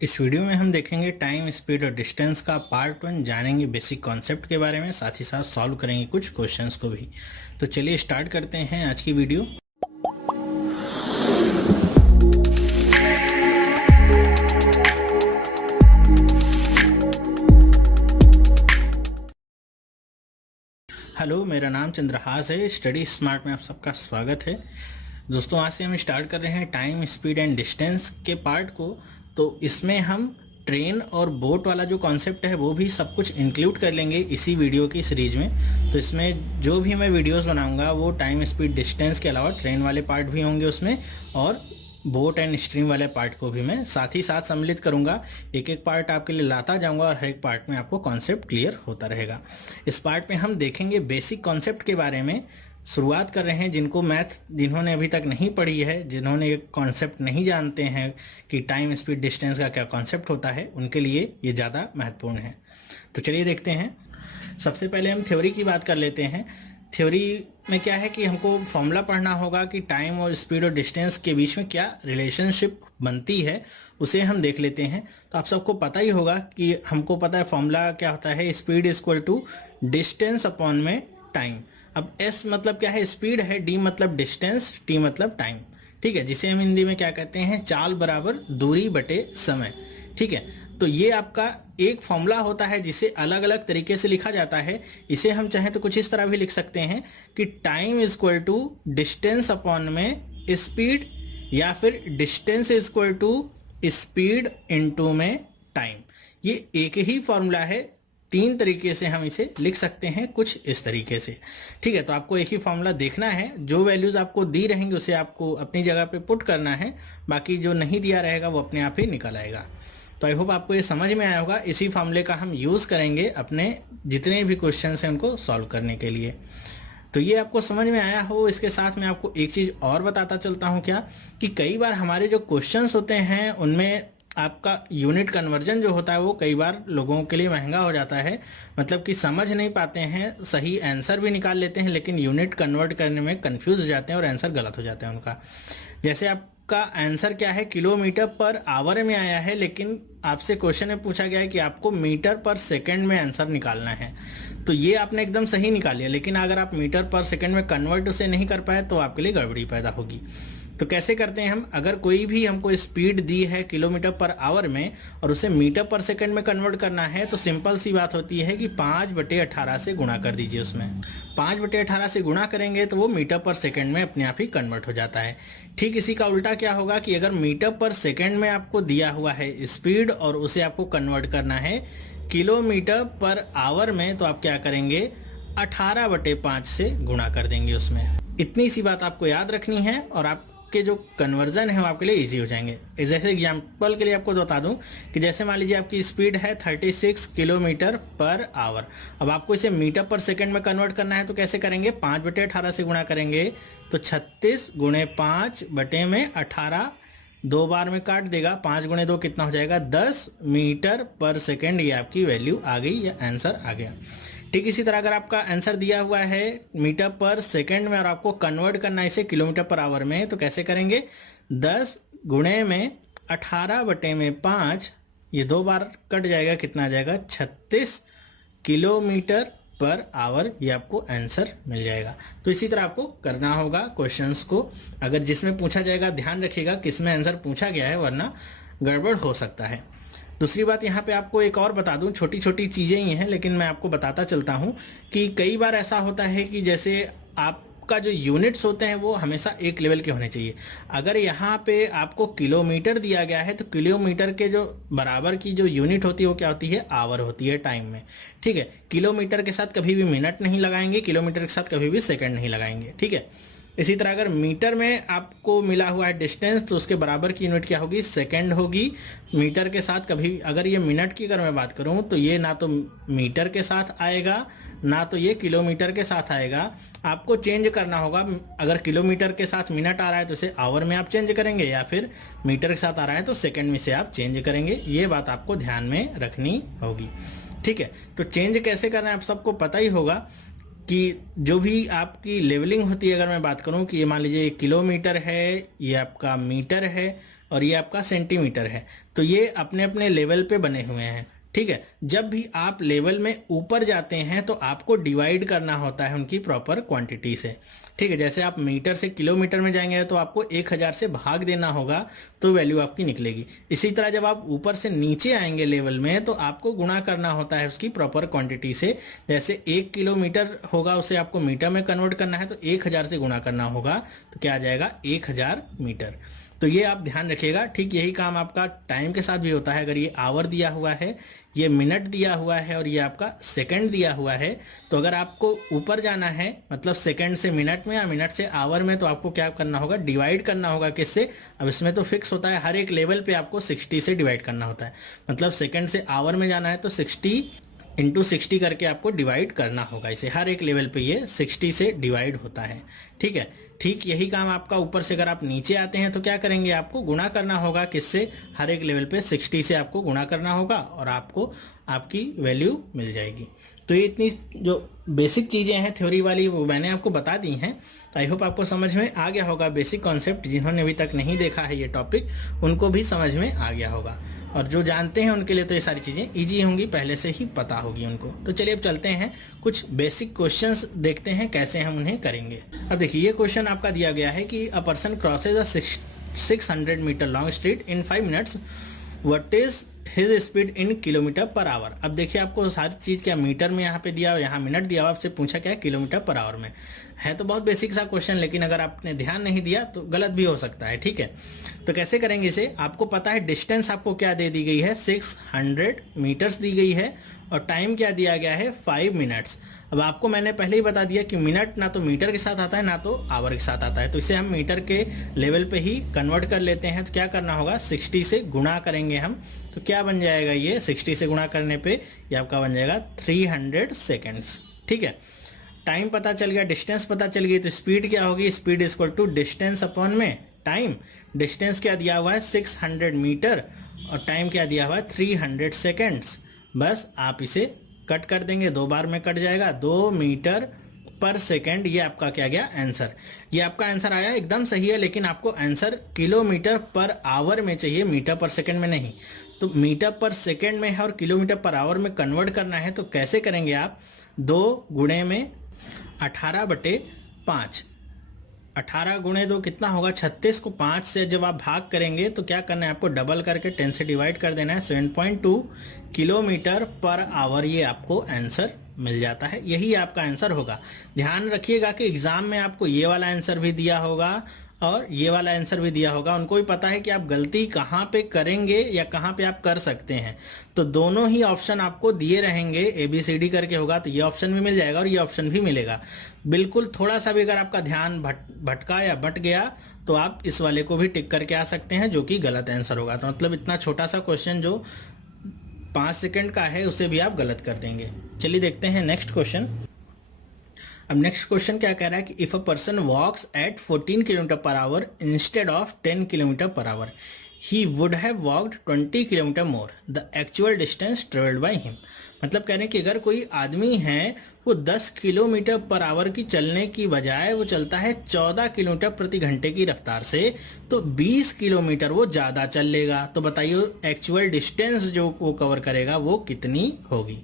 इस वीडियो में हम देखेंगे टाइम, स्पीड और डिस्टेंस का पार्ट 1, जानेंगे बेसिक कॉन्सेप्ट के बारे में, साथ ही साथ सॉल्व करेंगे कुछ क्वेश्चंस को भी। तो चलिए स्टार्ट करते हैं आज की वीडियो। हेलो, मेरा नाम चंद्रहास है। स्टडी स्मार्ट में आप सबका स्वागत है। दोस्तों, आज से हम स्टार्ट कर रहे हैं टाइम, स्पीड एंड डिस्टेंस के पार्ट को। तो इसमें हम ट्रेन और बोट वाला जो कॉन्सेप्ट है वो भी सब कुछ इंक्लूड कर लेंगे इसी वीडियो की सीरीज में। तो इसमें जो भी मैं वीडियोस बनाऊंगा वो टाइम, स्पीड, डिस्टेंस के अलावा ट्रेन वाले पार्ट भी होंगे उसमें, और बोट एंड स्ट्रीम वाले पार्ट को भी मैं साथ ही साथ सम्मिलित करूंगा। एक एक पार्ट आपके लिए लाता जाऊंगा और हर एक पार्ट में आपको कॉन्सेप्ट क्लियर होता रहेगा। इस पार्ट में हम देखेंगे बेसिक कॉन्सेप्ट के बारे में। शुरुआत कर रहे हैं जिनको मैथ जिन्होंने अभी तक नहीं पढ़ी है, जिन्होंने ये कॉन्सेप्ट नहीं जानते हैं कि टाइम, स्पीड, डिस्टेंस का क्या कॉन्सेप्ट होता है, उनके लिए ये ज़्यादा महत्वपूर्ण है। तो चलिए देखते हैं। सबसे पहले हम थ्योरी की बात कर लेते हैं। थ्योरी में क्या है कि हमको फॉर्मूला पढ़ना होगा कि टाइम और स्पीड और डिस्टेंस के बीच में क्या रिलेशनशिप बनती है, उसे हम देख लेते हैं। तो आप सबको पता ही होगा कि हमको पता है फॉर्मूला क्या होता है, speed equal to distance upon में टाइम। अब एस मतलब क्या है, स्पीड है, डी मतलब डिस्टेंस, टी मतलब टाइम। ठीक है, जिसे हम हिंदी में क्या कहते हैं, चाल बराबर दूरी बटे समय। ठीक है, तो ये आपका एक फॉर्मूला होता है जिसे अलग अलग तरीके से लिखा जाता है। इसे हम चाहें तो कुछ इस तरह भी लिख सकते हैं कि time is equal to distance upon में स्पीड, या फिर distance is equal to speed into में टाइम। ये एक ही फॉर्मूला है, तीन तरीके से हम इसे लिख सकते हैं, कुछ इस तरीके से। ठीक है, तो आपको एक ही फॉर्मूला देखना है, जो वैल्यूज आपको दी रहेंगी उसे आपको अपनी जगह पे पुट करना है, बाकी जो नहीं दिया रहेगा वो अपने आप ही निकल आएगा। तो आई होप आपको ये समझ में आया होगा। इसी फॉर्मूले का हम यूज़ करेंगे अपने जितने भी क्वेश्चन हैं उनको सॉल्व करने के लिए। तो ये आपको समझ में आया हो। इसके साथ मैं आपको एक चीज़ और बताता चलता हूँ क्या, कि कई बार हमारे जो क्वेश्चंस होते हैं उनमें आपका यूनिट कन्वर्जन जो होता है वो कई बार लोगों के लिए महंगा हो जाता है। मतलब कि समझ नहीं पाते हैं, सही आंसर भी निकाल लेते हैं लेकिन यूनिट कन्वर्ट करने में कंफ्यूज हो जाते हैं और आंसर गलत हो जाता है उनका। जैसे आपका आंसर क्या है, किलोमीटर पर आवर में आया है, लेकिन आपसे क्वेश्चन में पूछा गया है कि आपको मीटर पर सेकंड में आंसर निकालना है। तो ये आपने एकदम सही निकाल लिया, लेकिन अगर आप मीटर पर सेकंड में कन्वर्ट उसे नहीं कर पाए तो आपके लिए गड़बड़ी पैदा होगी। तो कैसे करते हैं हम, अगर कोई भी हमको स्पीड दी है किलोमीटर पर आवर में और उसे मीटर पर सेकंड में कन्वर्ट करना है, तो सिंपल सी बात होती है कि 5/18 से गुणा कर दीजिए। उसमें 5/18 से गुणा करेंगे तो वो मीटर पर सेकंड में अपने आप ही कन्वर्ट हो जाता है। ठीक इसी का उल्टा क्या होगा कि अगर मीटर पर सेकंड में आपको दिया हुआ है स्पीड और उसे आपको कन्वर्ट करना है किलोमीटर पर आवर में, तो आप क्या करेंगे, 18/5 से गुणा कर देंगे उसमें। इतनी सी बात आपको याद रखनी है और आपके जो कन्वर्जन है वो आपके लिए इजी हो जाएंगे। जैसे एग्जांपल के लिए आपको बता दूं कि जैसे मान लीजिए आपकी स्पीड है 36 किलोमीटर पर आवर। अब आपको इसे मीटर पर सेकंड में कन्वर्ट करना है, तो कैसे करेंगे, 5/18 से गुणा करेंगे तो 36 गुणे 5/18 दो बार में काट देगा, 5 गुणे 2 कितना हो जाएगा, 10 मीटर पर सेकंड। ये आपकी वैल्यू आ गई या आंसर आ गया। ठीक इसी तरह अगर आपका आंसर दिया हुआ है मीटर पर सेकंड में और आपको कन्वर्ट करना है इसे किलोमीटर पर आवर में, तो कैसे करेंगे, 10 गुणे में 18/5, ये दो बार कट जाएगा, कितना आ जाएगा, 36 किलोमीटर पर आवर। ये आपको आंसर मिल जाएगा। तो इसी तरह आपको करना होगा क्वेश्चंस को। अगर जिसमें पूछा जाएगा ध्यान रखिएगा किसमें आंसर पूछा गया है, वरना गड़बड़ हो सकता है। दूसरी बात यहाँ पे आपको एक और बता दूं, छोटी छोटी चीज़ें ही हैं लेकिन मैं आपको बताता चलता हूँ कि कई बार ऐसा होता है कि जैसे आपका जो यूनिट्स होते हैं वो हमेशा एक लेवल के होने चाहिए। अगर यहाँ पे आपको किलोमीटर दिया गया है तो किलोमीटर के जो बराबर की जो यूनिट होती है वो क्या होती है, आवर होती है टाइम में। ठीक है, किलोमीटर के साथ कभी भी मिनट नहीं लगाएंगे, किलोमीटर के साथ कभी भी सेकंड नहीं लगाएंगे। ठीक है, इसी तरह अगर मीटर में आपको मिला हुआ है डिस्टेंस तो उसके बराबर की यूनिट क्या होगी, सेकंड होगी। मीटर के साथ कभी, अगर ये मिनट की अगर मैं बात करूं तो ये ना तो मीटर के साथ आएगा ना तो ये किलोमीटर के साथ आएगा। आपको चेंज करना होगा, अगर किलोमीटर के साथ मिनट आ रहा है तो इसे आवर में आप चेंज करेंगे, या फिर मीटर के साथ आ रहा है तो सेकंड में से आप चेंज करेंगे। ये बात आपको ध्यान में रखनी होगी। ठीक है, तो चेंज कैसे करना है आप सबको पता ही होगा कि जो भी आपकी लेवलिंग होती है, अगर मैं बात करूं कि ये मान लीजिए किलोमीटर है, ये आपका मीटर है, और ये आपका सेंटीमीटर है। तो ये अपने अपने लेवल पे बने हुए हैं, ठीक है। जब भी आप लेवल में ऊपर जाते हैं तो आपको डिवाइड करना होता है उनकी प्रॉपर क्वांटिटी से, ठीक है। जैसे आप मीटर से किलोमीटर में जाएंगे तो आपको 1000 से भाग देना होगा तो वैल्यू आपकी निकलेगी। इसी तरह जब आप ऊपर से नीचे आएंगे लेवल में तो आपको गुणा करना होता है उसकी प्रॉपर क्वांटिटी से। जैसे 1 किलोमीटर होगा उसे आपको मीटर में कन्वर्ट करना है तो 1000 से गुणा करना होगा, तो क्या आ जाएगा 1000 मीटर। तो ये आप ध्यान रखिएगा। ठीक यही काम आपका टाइम के साथ भी होता है। अगर ये आवर दिया हुआ है, ये मिनट दिया हुआ है और ये आपका सेकंड दिया हुआ है, तो अगर आपको ऊपर जाना है मतलब सेकंड से मिनट में या मिनट से आवर में, तो आपको क्या करना होगा, डिवाइड करना होगा। किससे? अब इसमें तो फिक्स होता है, हर एक लेवल पे आपको 60 से डिवाइड करना होता है। मतलब सेकंड से आवर में जाना है तो 60 इंटू 60 करके आपको डिवाइड करना होगा इसे। हर एक लेवल पे ये 60 से डिवाइड होता है, ठीक है। ठीक यही काम आपका ऊपर से अगर आप नीचे आते हैं तो क्या करेंगे, आपको गुणा करना होगा। किससे? हर एक लेवल पे 60 से आपको गुणा करना होगा और आपको आपकी वैल्यू मिल जाएगी। तो ये इतनी जो बेसिक चीज़ें हैं थ्योरी वाली वो मैंने आपको बता दी हैं। आई होप आपको समझ में आ गया होगा। बेसिक कॉन्सेप्ट जिन्होंने अभी तक नहीं देखा है ये टॉपिक, उनको भी समझ में आ गया होगा, और जो जानते हैं उनके लिए तो ये सारी चीज़ें ईजी होंगी, पहले से ही पता होगी उनको। तो चलिए अब चलते हैं, कुछ बेसिक क्वेश्चंस देखते हैं कैसे हम उन्हें करेंगे। अब देखिए ये क्वेश्चन आपका दिया गया है कि a person crosses a 600 metre long street in 5 minutes, what is his speed in kilometre per hour. अब देखिए आपको सारी चीज़ क्या मीटर में यहाँ पे दिया और यहाँ मिनट दिया हुआ, आपसे पूछा क्या है किलोमीटर पर आवर में है। तो बहुत बेसिक सा क्वेश्चन, लेकिन अगर आपने ध्यान नहीं दिया तो गलत भी हो सकता है, ठीक है। तो कैसे करेंगे इसे, आपको पता है डिस्टेंस आपको क्या दे दी गई है, 600 मीटर्स दी गई है और टाइम क्या दिया गया है, 5 मिनट्स। अब आपको मैंने पहले ही बता दिया कि मिनट ना तो मीटर के साथ आता है ना तो आवर के साथ आता है, तो इसे हम मीटर के लेवल पे ही कन्वर्ट कर लेते हैं। तो क्या करना होगा, 60 से गुणा करेंगे हम, तो क्या बन जाएगा ये 60 से गुणा करने पे ये आपका बन जाएगा 300 सेकेंड्स, ठीक है। टाइम पता चल गया, डिस्टेंस पता चल गई, तो स्पीड क्या होगी, speed equal to distance upon में टाइम। डिस्टेंस क्या दिया हुआ है 600 मीटर और टाइम क्या दिया हुआ है 300 सेकेंड्स। बस आप इसे कट कर देंगे, 2 बार में कट जाएगा, 2 मीटर पर सेकेंड। ये आपका क्या गया आंसर। ये आपका आंसर आया, एकदम सही है, लेकिन आपको आंसर किलोमीटर पर आवर में चाहिए, मीटर पर सेकेंड में नहीं। तो मीटर पर सेकेंड में है और किलोमीटर पर आवर में कन्वर्ट करना है, तो कैसे करेंगे आप, 2 गुणे में 18/5, 18 गुणे 2 कितना होगा 36 को 5 से जब आप भाग करेंगे तो क्या करना है आपको, डबल करके 10 से डिवाइड कर देना है, 7.2 किलोमीटर पर आवर। ये आपको आंसर मिल जाता है, यही आपका आंसर होगा। ध्यान रखिएगा कि एग्जाम में आपको ये वाला आंसर भी दिया होगा और ये वाला आंसर भी दिया होगा। उनको भी पता है कि आप गलती कहाँ पे करेंगे या कहाँ पे आप कर सकते हैं, तो दोनों ही ऑप्शन आपको दिए रहेंगे। ABCD करके होगा तो ये ऑप्शन भी मिल जाएगा और ये ऑप्शन भी मिलेगा। बिल्कुल थोड़ा सा भी अगर आपका ध्यान भटका या बट गया तो आप इस वाले को भी टिक करके आ सकते हैं, जो कि गलत आंसर होगा। तो मतलब इतना छोटा सा क्वेश्चन जो 5 सेकंड का है उसे भी आप गलत कर देंगे। चलिए देखते हैं नेक्स्ट क्वेश्चन। अब नेक्स्ट क्वेश्चन क्या कह रहा है कि if a person walks at 14 kilometre per hour instead of 10 kilometre per hour, he would have walked 20 kilometre more the actual distance travelled by him. मतलब कह रहे हैं कि अगर कोई आदमी है वो 10 किलोमीटर पर आवर की चलने की बजाय वो चलता है 14 किलोमीटर प्रति घंटे की रफ्तार से, तो 20 किलोमीटर वो ज़्यादा चल लेगा। तो बताइए एक्चुअल डिस्टेंस जो वो कवर करेगा वो कितनी होगी।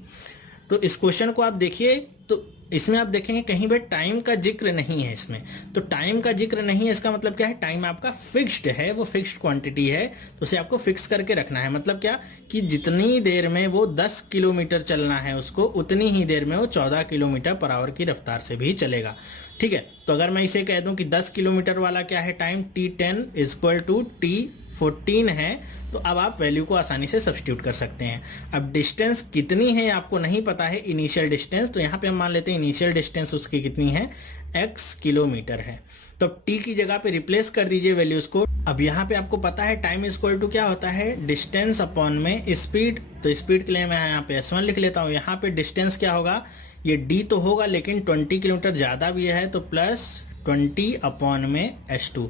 तो इस क्वेश्चन को आप देखिए, तो इसमें आप देखेंगे कहीं भी टाइम का जिक्र नहीं है इसमें। तो टाइम का जिक्र नहीं है, इसका मतलब क्या है, टाइम आपका फिक्स्ड है, वो फिक्स्ड क्वांटिटी है, तो उसे आपको फिक्स करके रखना है। मतलब क्या कि जितनी देर में वो 10 किलोमीटर चलना है उसको, उतनी ही देर में वो 14 किलोमीटर पर आवर की रफ्तार से भी चलेगा, ठीक है। तो अगर मैं इसे कह दूं कि 10 किलोमीटर वाला क्या है time, T10 equal to T14 है, तो अब आप वैल्यू को आसानी से सब्स्टिट्यूट कर सकते हैं। अब डिस्टेंस कितनी है आपको नहीं पता है, इनिशियल डिस्टेंस, तो यहाँ पे हम मान लेते हैं इनिशियल डिस्टेंस उसकी कितनी है, x किलोमीटर है। तो अब t की जगह पे रिप्लेस कर दीजिए वैल्यूज को। अब यहाँ पे आपको पता है टाइम इक्वल टू क्या होता है, डिस्टेंस अपॉन में स्पीड। तो स्पीड के लिए मैं यहाँ पे S1 लिख लेता हूँ। यहाँ पे डिस्टेंस क्या होगा, ये d तो होगा लेकिन 20 किलोमीटर ज़्यादा भी है, तो प्लस 20 अपॉन में S2।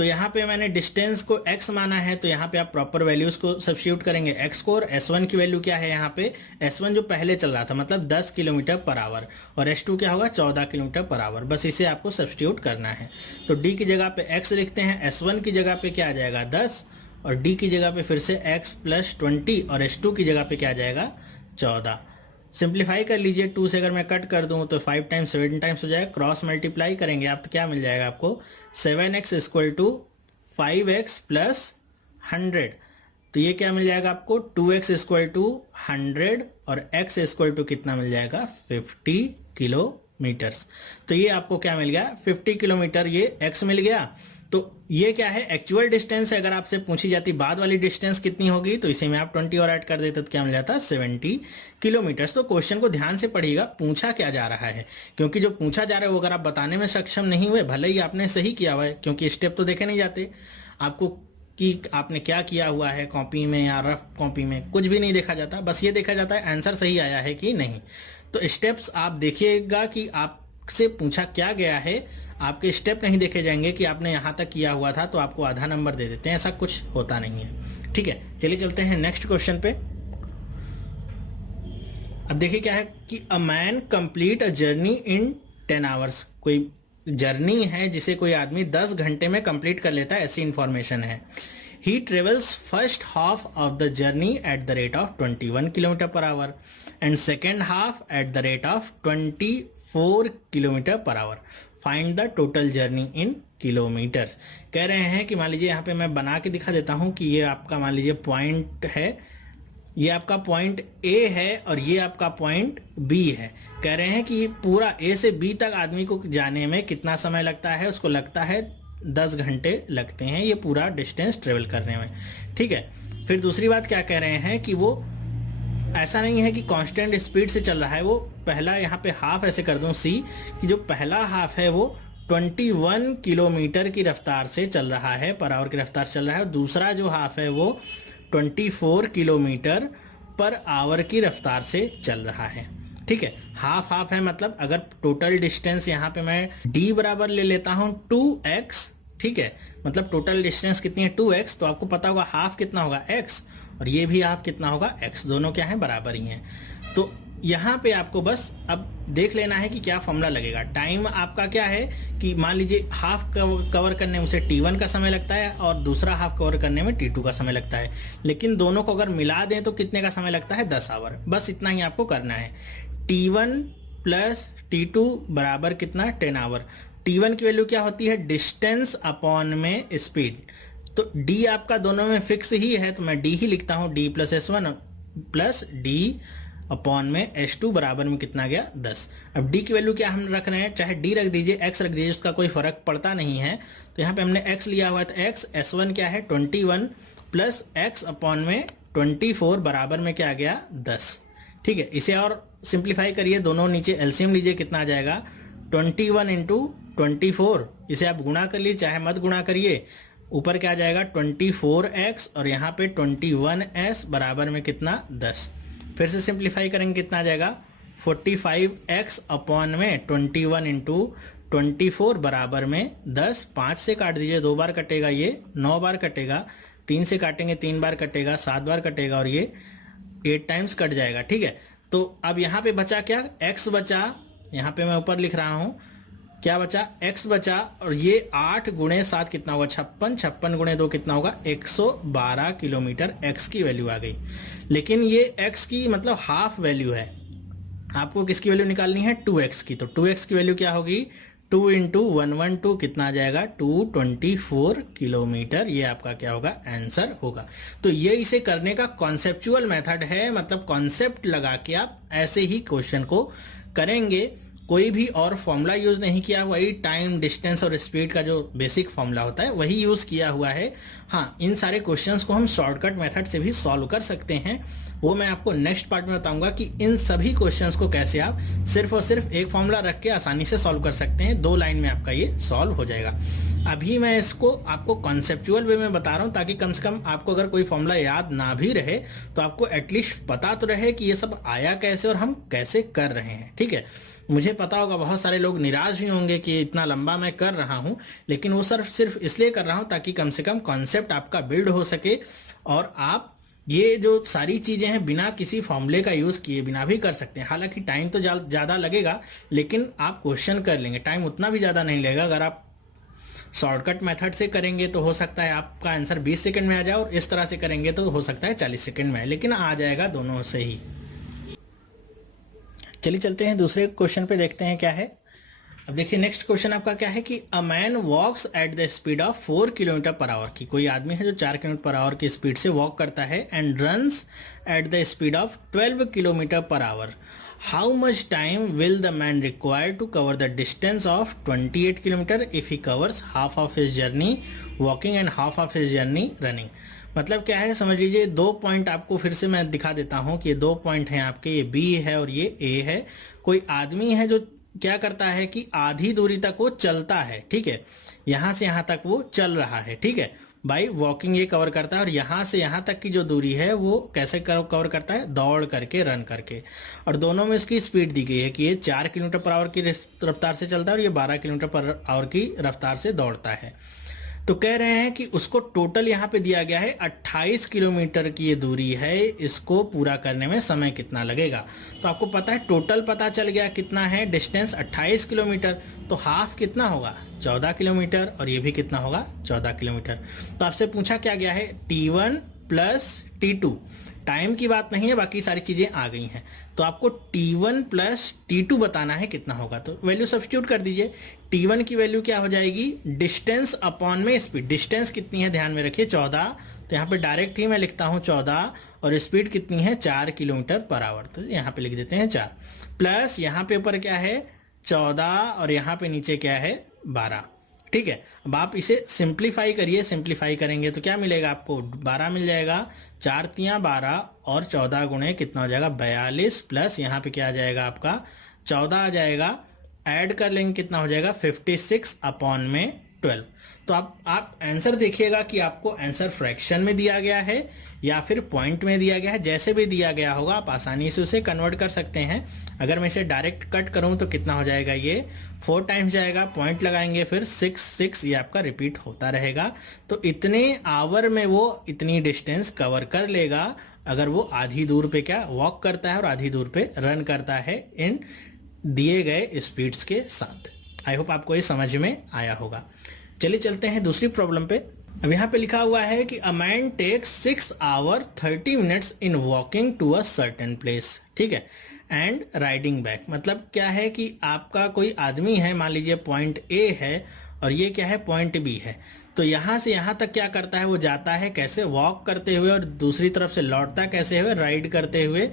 तो यहाँ पे मैंने डिस्टेंस को x माना है, तो यहाँ पे आप प्रॉपर वैल्यूज को सब्स्टिट्यूट करेंगे x को, और s1 की वैल्यू क्या है यहाँ पे, s1 जो पहले चल रहा था मतलब 10 किलोमीटर पर आवर, और s2 क्या होगा 14 किलोमीटर पर आवर, बस इसे आपको सब्स्टिट्यूट करना है। तो d की जगह पे x लिखते हैं, s1 की जगह पे क्या आ जाएगा 10, और d की जगह पे फिर से x + 20, और s2 की जगह पे क्या आ जाएगा 14। सिंप्लीफाई कर लीजिए, 2 से अगर मैं कट कर दूं तो 5 टाइम्स 7 टाइम्स हो जाएगा, क्रॉस मल्टीप्लाई करेंगे आप तो क्या मिल जाएगा आपको 7x = 5x + 100। तो ये क्या मिल जाएगा आपको 2x = 100 और x = कितना मिल जाएगा 50 किलोमीटर्स। तो ये आपको क्या मिल गया 50 किलोमीटर, ये x मिल गया। तो ये क्या है एक्चुअल डिस्टेंस है। अगर आपसे पूछी जाती बाद वाली डिस्टेंस कितनी होगी तो इसे में आप 20 और ऐड कर देते तो क्या मिल जाता 70 किलोमीटर्स। तो क्वेश्चन को ध्यान से पढ़िएगा, पूछा क्या जा रहा है, क्योंकि जो पूछा जा रहा है वो अगर आप बताने में सक्षम नहीं हुए, भले ही आपने सही किया हुआ है, क्योंकि स्टेप तो देखे नहीं जाते आपको कि आपने क्या किया हुआ है कॉपी में या रफ कॉपी में, कुछ भी नहीं देखा जाता, बस ये देखा जाता है आंसर सही आया है कि नहीं। तो स्टेप्स आप देखिएगा कि आपसे पूछा क्या गया है, आपके स्टेप नहीं देखे जाएंगे कि आपने यहाँ तक किया हुआ था तो आपको आधा नंबर दे देते हैं, ऐसा कुछ होता नहीं है। ठीक है, चलिए चलते हैं नेक्स्ट क्वेश्चन पे। अब देखिए क्या है कि a man complete a journey in 10 hours. कोई जर्नी है जिसे कोई आदमी 10 घंटे में कंप्लीट कर लेता है, ऐसी इंफॉर्मेशन है। ही travels first half of the journey at the rate of 21 kilometre per our and second half at the rate of 24 kilometre per our. Find the total journey in kilometres. कह रहे हैं कि मान लीजिए यहाँ पे मैं बना के दिखा देता हूँ कि ये आपका मान लीजिए पॉइंट है, ये आपका पॉइंट ए है और ये आपका पॉइंट बी है। कह रहे हैं कि ये पूरा ए से बी तक आदमी को जाने में कितना समय लगता है, उसको लगता है 10 घंटे लगते हैं ये पूरा डिस्टेंस ट्रेवल करने में। ठीक है, फिर दूसरी बात क्या कह रहे हैं कि वो ऐसा नहीं है कि कांस्टेंट स्पीड से चल रहा है, वो पहला यहाँ पे हाफ ऐसे कर दूं सी कि जो पहला हाफ है वो 21 किलोमीटर की रफ्तार से चल रहा है, पर आवर की रफ्तार चल रहा है, और दूसरा जो हाफ है वो 24 किलोमीटर पर आवर की रफ्तार से चल रहा है। ठीक है, हाफ हाफ है, मतलब अगर टोटल डिस्टेंस यहाँ पे मैं d बराबर ले लेता हूँ 2x, ठीक है, मतलब टोटल डिस्टेंस कितनी है 2x, तो आपको पता होगा हाफ कितना होगा x और ये भी हाफ कितना होगा x, दोनों क्या है बराबर ही हैं। तो यहाँ पे आपको बस अब देख लेना है कि क्या फॉर्मूला लगेगा। टाइम आपका क्या है कि मान लीजिए हाफ कवर करने में उसे t1 का समय लगता है और दूसरा हाफ कवर करने में t2 का समय लगता है, लेकिन दोनों को अगर मिला दें तो कितने का समय लगता है 10 आवर। बस इतना ही आपको करना है। t1 + t2 बराबर कितना 10 आवर। t1 की वैल्यू क्या होती है डिस्टेंस अपॉन में स्पीड, तो d आपका दोनों में फिक्स ही है तो मैं d ही लिखता हूँ, d + s1 + d अपॉन में s2 बराबर में कितना गया 10। अब d की वैल्यू क्या हम रख रहे हैं, चाहे d रख दीजिए x रख दीजिए, उसका कोई फर्क पड़ता नहीं है। तो यहाँ पे हमने x लिया हुआ है तो x s1 क्या है 21 + x अपॉन में 24 बराबर में क्या गया 10। ठीक है, इसे और सिंप्लीफाई करिए, दोनों नीचे एलसीएम लीजिए, कितना आ जाएगा 21 × 24। इसे आप गुणा कर लीजिए चाहे मत गुणा करिए, ऊपर क्या आ जाएगा 24x और यहाँ पे 21s बराबर में कितना 10। फिर से सिंप्लीफाई करेंगे कितना आ जाएगा 45x अपॉन में 21 × 24 बराबर में 10। 5 से काट दीजिए, 2 बार कटेगा, ये 9 बार कटेगा, 3 से काटेंगे 3 बार कटेगा, 7 बार कटेगा और ये 8 टाइम्स कट जाएगा। ठीक है, तो अब यहाँ पे बचा क्या x बचा, यहाँ पे मैं ऊपर लिख रहा हूँ क्या बचा x बचा, और ये 8 × 7 कितना होगा 56, 56 × 2 कितना होगा 112 किलोमीटर x की वैल्यू आ गई। लेकिन ये x की मतलब हाफ वैल्यू है, आपको किसकी वैल्यू निकालनी है 2x की। तो 2x की वैल्यू क्या होगी 2 × 112 कितना आ जाएगा 224 किलोमीटर, ये आपका क्या होगा आंसर होगा। तो ये इसे करने का कॉन्सेप्चुअल मेथड है, मतलब कॉन्सेप्ट लगा के आप ऐसे ही क्वेश्चन को करेंगे, कोई भी और फॉर्मूला यूज नहीं किया, वही टाइम डिस्टेंस और स्पीड का जो बेसिक फॉर्मूला होता है वही यूज किया हुआ है। हाँ, इन सारे क्वेश्चंस को हम शॉर्टकट मेथड से भी सॉल्व कर सकते हैं, वो मैं आपको नेक्स्ट पार्ट में बताऊंगा कि इन सभी क्वेश्चंस को कैसे आप सिर्फ और सिर्फ एक फॉर्मूला रख के आसानी से सॉल्व कर सकते हैं। 2 लाइन में आपका ये सॉल्व हो जाएगा। अभी मैं इसको आपको कॉन्सेप्चुअल वे में बता रहा हूँ ताकि कम से कम आपको अगर कोई फॉर्मूला याद ना भी रहे तो आपको एटलीस्ट पता तो रहे कि ये सब आया कैसे और हम कैसे कर रहे हैं। ठीक है, मुझे पता होगा बहुत सारे लोग निराश भी होंगे कि इतना लंबा मैं कर रहा हूँ, लेकिन वो सिर्फ इसलिए कर रहा हूँ ताकि कम से कम कॉन्सेप्ट आपका बिल्ड हो सके और आप ये जो सारी चीज़ें हैं बिना किसी फॉर्मूले का यूज़ किए बिना भी कर सकते हैं। हालांकि टाइम तो ज़्यादा लगेगा, लेकिन आप क्वेश्चन कर लेंगे, टाइम उतना भी ज़्यादा नहीं लगेगा। अगर आप शॉर्टकट मेथड से करेंगे तो हो सकता है आपका आंसर 20 सेकंड में आ जाए, और इस तरह से करेंगे तो हो सकता है 40 सेकंड में, लेकिन आ जाएगा दोनों से ही। चलिए चलते हैं दूसरे क्वेश्चन पे, देखते हैं क्या है। अब देखिए नेक्स्ट क्वेश्चन आपका क्या है कि a man walks at the speed of 4 kilometre per hour, की कोई आदमी है जो 4 किलोमीटर पर आवर की स्पीड से वॉक करता है, and runs at the speed of 12 kilometre per hour. How much time will the man require to cover the distance of 28 kilometre if he covers half of his journey walking and half of his journey running. मतलब क्या है समझ लीजिए, दो point आपको फिर से मैं दिखा देता हूँ कि ये दो पॉइंट हैं आपके, ये बी है और ये ए है। कोई आदमी है जो क्या करता है कि आधी दूरी तक वो चलता है, ठीक है, यहाँ से यहाँ तक वो चल रहा है, ठीक है, बाई वॉकिंग ये कवर करता है। और यहाँ से यहाँ तक की जो दूरी है वो कैसे कवर करता है, दौड़ करके, रन करके। और दोनों में इसकी स्पीड दी गई है कि ये 4 किलोमीटर पर आवर की रफ्तार से चलता है और ये 12 किलोमीटर पर आवर की रफ्तार से दौड़ता है। तो कह रहे हैं कि उसको टोटल यहाँ पे दिया गया है 28 किलोमीटर की ये दूरी है, इसको पूरा करने में समय कितना लगेगा। तो आपको पता है टोटल पता चल गया कितना है, डिस्टेंस 28 किलोमीटर, तो हाफ कितना होगा 14 किलोमीटर, और ये भी कितना होगा 14 किलोमीटर। तो आपसे पूछा क्या गया है T1 प्लस T2, टाइम की बात नहीं है, बाकी सारी चीज़ें आ गई हैं। तो आपको T1 प्लस T2 बताना है कितना होगा, तो वैल्यू सब्स्टिट्यूट कर दीजिए। T1 की वैल्यू क्या हो जाएगी, डिस्टेंस अपॉन में स्पीड, डिस्टेंस कितनी है ध्यान में रखिए 14, तो यहाँ पे डायरेक्ट ही मैं लिखता हूँ 14, और स्पीड कितनी है 4 किलोमीटर पर आवर, तो यहाँ पे लिख देते हैं 4, प्लस यहाँ पे ऊपर क्या है 14 और यहाँ पे नीचे क्या है 12, ठीक है। अब आप इसे सिंप्लीफाई करिए, सिंप्लीफाई करेंगे तो क्या मिलेगा आपको, 12 मिल जाएगा, 4 तियाँ 12 और 14 गुणे कितना हो जाएगा 42, प्लस यहाँ पे क्या आ जाएगा आपका 14 आ जाएगा, ऐड कर लेंगे कितना हो जाएगा 56 अपॉन में 12। तो आप आंसर देखिएगा कि आपको आंसर फ्रैक्शन में दिया गया है या फिर पॉइंट में दिया गया है, जैसे भी दिया गया होगा आप आसानी से उसे कन्वर्ट कर सकते हैं। अगर मैं इसे डायरेक्ट कट करूं तो कितना हो जाएगा, ये 4 टाइम्स जाएगा, पॉइंट लगाएंगे फिर 6 ये आपका रिपीट होता रहेगा। तो इतने आवर में वो इतनी डिस्टेंस कवर कर लेगा अगर वो आधी दूर पे क्या वॉक करता है और आधी दूर पे रन करता है इन दिए गए स्पीड्स के साथ। आई होप आपको ये समझ में आया होगा। चलिए चलते हैं दूसरी प्रॉब्लम पे। अब यहाँ पे लिखा हुआ है कि a man takes 6 hour 30 minutes in walking to a certain place, ठीक है, एंड राइडिंग बैक। मतलब क्या है कि आपका कोई आदमी है, मान लीजिए पॉइंट ए है और ये क्या है पॉइंट बी है, तो यहाँ से यहाँ तक क्या करता है, वो जाता है कैसे, वॉक करते हुए, और दूसरी तरफ से लौटता कैसे हुए, राइड करते हुए।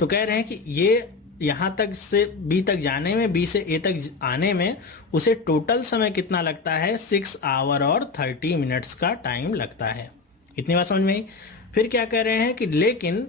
तो कह रहे हैं कि ये यहाँ तक से बी तक जाने में, बी से ए तक आने में उसे टोटल समय कितना लगता है, 6 आवर और 30 मिनट्स का टाइम लगता है। इतनी बात समझ में आई। फिर क्या कह रहे हैं कि लेकिन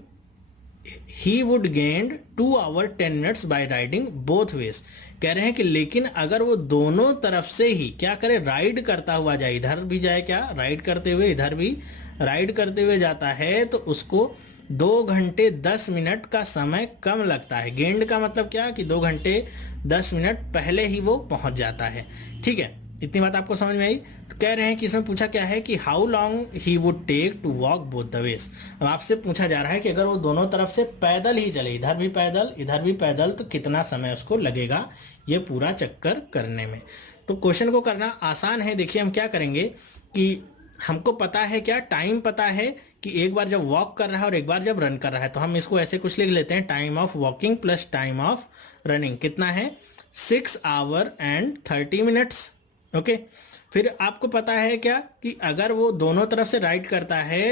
he would gain 2 hour 10 minutes by riding both ways. कह रहे हैं कि लेकिन अगर वो दोनों तरफ से ही क्या करे, राइड करता हुआ जाए, इधर भी जाए क्या राइड करते हुए, इधर भी राइड करते हुए जाता है, तो उसको 2 घंटे 10 मिनट का समय कम लगता है। गेंड का मतलब क्या कि 2 घंटे 10 मिनट पहले ही वो पहुंच जाता है, ठीक है। इतनी बात आपको समझ में आई। तो कह रहे हैं कि इसमें पूछा क्या है कि how long he would take to walk both the ways. अब आपसे पूछा जा रहा है कि अगर वो दोनों तरफ से पैदल ही चले, इधर भी पैदल इधर भी पैदल, तो कितना समय उसको लगेगा ये पूरा चक्कर करने में। तो क्वेश्चन को करना आसान है। देखिए हम क्या करेंगे कि हमको पता है क्या, टाइम पता है कि एक बार जब वॉक कर रहा है और एक बार जब रन कर रहा है, तो हम इसको ऐसे कुछ लिख लेते हैं, time of walking plus time of running कितना है 6 आवर एंड 30 मिनट्स, ओके। फिर आपको पता है क्या कि अगर वो दोनों तरफ से राइड करता है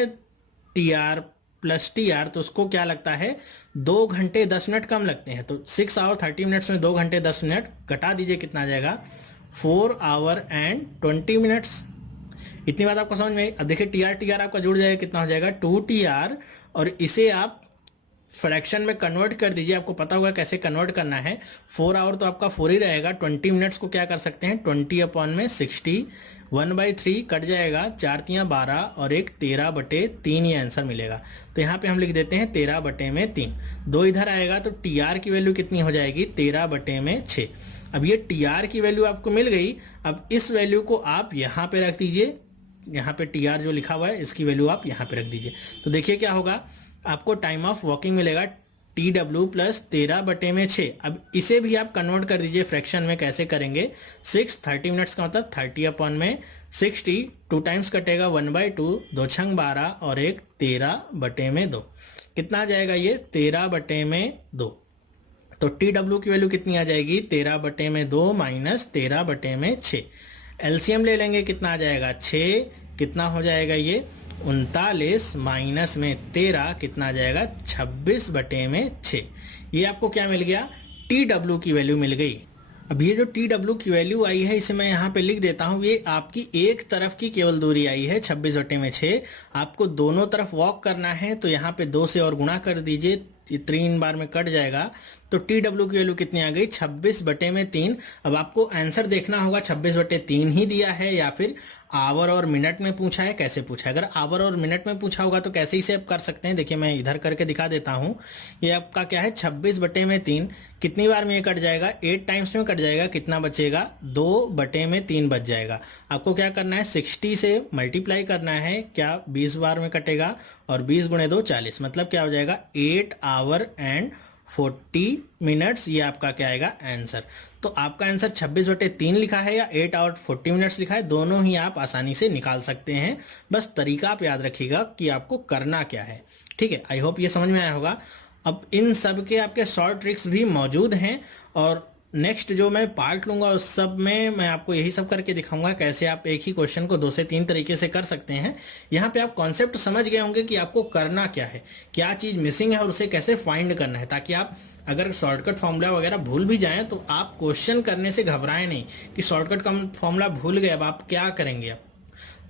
TR प्लस TR, तो उसको क्या लगता है 2 घंटे 10 मिनट कम लगते हैं। तो 6 आवर 30 मिनट्स में 2 घंटे 10 मिनट घटा दीजिए, कितना आ जाएगा 4 आवर एंड 20 मिनट्स। इतनी बात आपको समझ में आई। अब देखिए TR TR आपका जुड़ जाएगा, कितना हो जाएगा 2TR, और इसे आप फ्रैक्शन में कन्वर्ट कर दीजिए, आपको पता होगा कैसे कन्वर्ट करना है। 4 आवर तो आपका 4 ही रहेगा, 20 मिनट्स को क्या कर सकते हैं 20/60, 1/3 कट जाएगा, 4 तियाँ 12 और एक 13/3 ये आंसर मिलेगा। तो यहाँ पे हम लिख देते हैं 13/3। 2 इधर आएगा तो टी आर की वैल्यू कितनी हो जाएगी 13/6। अब ये टी आर की वैल्यू आपको मिल गई। अब इस वैल्यू को आप यहाँ पे रख दीजिए, यहाँ पे टी आर जो लिखा हुआ है इसकी वैल्यू आप यहाँ पे रख दीजिए। तो देखिए क्या होगा, आपको टाइम ऑफ वॉकिंग मिलेगा TW + 13/6। अब इसे भी आप कन्वर्ट कर दीजिए फ्रैक्शन में। कैसे करेंगे, 30 मिनट्स का मतलब 30/60, 2 टाइम्स कटेगा 1/2, 2 छंग 12 और एक 13/2। कितना आ जाएगा ये 13/2। तो TW की वैल्यू कितनी आ जाएगी 13/2 माइनस 13/6। एलसीएम ले लेंगे, कितना आ जाएगा 6, कितना हो जाएगा ये 39 माइनस में 13 कितना आ जाएगा 26/6। ये आपको क्या मिल गया TW की वैल्यू मिल गई। अब ये जो TW की वैल्यू आई है इसे मैं यहाँ पे लिख देता हूँ। ये आपकी एक तरफ की केवल दूरी आई है 26/6। आपको दोनों तरफ वॉक करना है तो यहाँ पे 2 से और गुणा कर दीजिए, 3 बार में कट जाएगा। तो TW की वैल्यू कितनी आ गई 26/3। अब आपको आंसर देखना होगा 26/3 ही दिया है या फिर आवर और मिनट में पूछा है, कैसे पूछा है। अगर आवर और मिनट में पूछा होगा तो कैसे इसे आप कर सकते हैं, देखिए मैं इधर करके दिखा देता हूँ। ये आपका क्या है 26/3। कितनी बार में ये कट जाएगा 8 टाइम्स में कट जाएगा, कितना बचेगा 2/3 बच जाएगा। आपको क्या करना है 60 से मल्टीप्लाई करना है, क्या 20 बार में कटेगा और 20 × 2 40, मतलब क्या हो जाएगा 8 आवर एंड 40 मिनट्स। ये आपका क्या आएगा आंसर। तो आपका आंसर 26/3 लिखा है या 8 आवर 40 मिनट्स लिखा है, दोनों ही आप आसानी से निकाल सकते हैं। बस तरीका आप याद रखिएगा कि आपको करना क्या है। ठीक है, आई होप ये समझ में आया होगा। अब इन सब के आपके शॉर्ट ट्रिक्स भी मौजूद हैं और नेक्स्ट जो मैं पार्ट लूंगा उस सब में मैं आपको यही सब करके दिखाऊंगा कैसे आप एक ही क्वेश्चन को 2 से 3 तरीके से कर सकते हैं। यहाँ पे आप कॉन्सेप्ट समझ गए होंगे कि आपको करना क्या है, क्या चीज़ मिसिंग है और उसे कैसे फाइंड करना है, ताकि आप अगर शॉर्टकट फॉर्मूला वगैरह भूल भी जाएं तो आप क्वेश्चन करने से घबराएं नहीं कि शॉर्टकट का फॉर्मूला भूल गए, अब आप क्या करेंगे।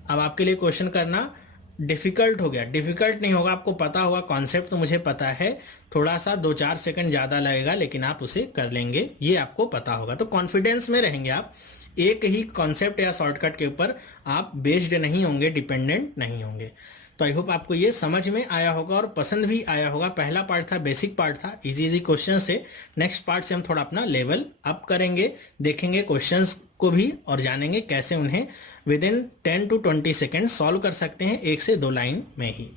अब आपके लिए क्वेश्चन करना डिफ़िकल्ट हो गया। डिफ़िकल्ट नहीं होगा, आपको पता होगा कॉन्सेप्ट तो मुझे पता है, थोड़ा सा 2-4 सेकंड ज़्यादा लगेगा लेकिन आप उसे कर लेंगे, ये आपको पता होगा। तो कॉन्फिडेंस में रहेंगे आप, एक ही कॉन्सेप्ट या शॉर्टकट के ऊपर आप बेस्ड नहीं होंगे, डिपेंडेंट नहीं होंगे। तो आई होप आपको ये समझ में आया होगा और पसंद भी आया होगा। पहला पार्ट था, बेसिक पार्ट था, इजी क्वेश्चन से। नेक्स्ट पार्ट से हम थोड़ा अपना लेवल अप करेंगे, देखेंगे क्वेश्चंस को भी और जानेंगे कैसे उन्हें विदिन 10 to 20 सेकेंड सॉल्व कर सकते हैं 1 से 2 लाइन में ही।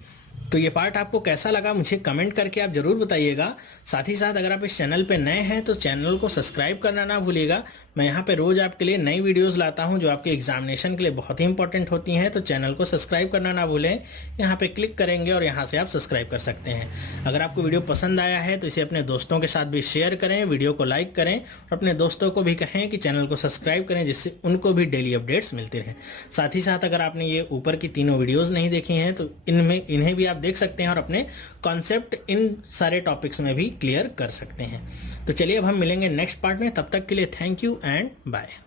तो ये पार्ट आपको कैसा लगा मुझे कमेंट करके आप जरूर बताइएगा। साथ ही साथ अगर आप इस चैनल पे नए हैं तो चैनल को सब्सक्राइब करना ना भूलिएगा। मैं यहाँ पे रोज आपके लिए नई वीडियोस लाता हूँ जो आपके एग्जामिनेशन के लिए बहुत ही इंपॉर्टेंट होती हैं, तो चैनल को सब्सक्राइब करना ना भूलें। यहाँ पे क्लिक करेंगे और यहाँ से आप सब्सक्राइब कर सकते हैं। अगर आपको वीडियो पसंद आया है तो इसे अपने दोस्तों के साथ भी शेयर करें, वीडियो को लाइक करें और अपने दोस्तों को भी कहें कि चैनल को सब्सक्राइब करें, जिससे उनको भी डेली अपडेट्स मिलती रहें। साथ ही साथ अगर आपने ये ऊपर की तीनों वीडियोज़ नहीं देखी हैं तो इन्हें भी आप देख सकते हैं और अपने कॉन्सेप्ट इन सारे टॉपिक्स में भी क्लियर कर सकते हैं। तो चलिए अब हम मिलेंगे नेक्स्ट पार्ट में, तब तक के लिए थैंक यू एंड बाय।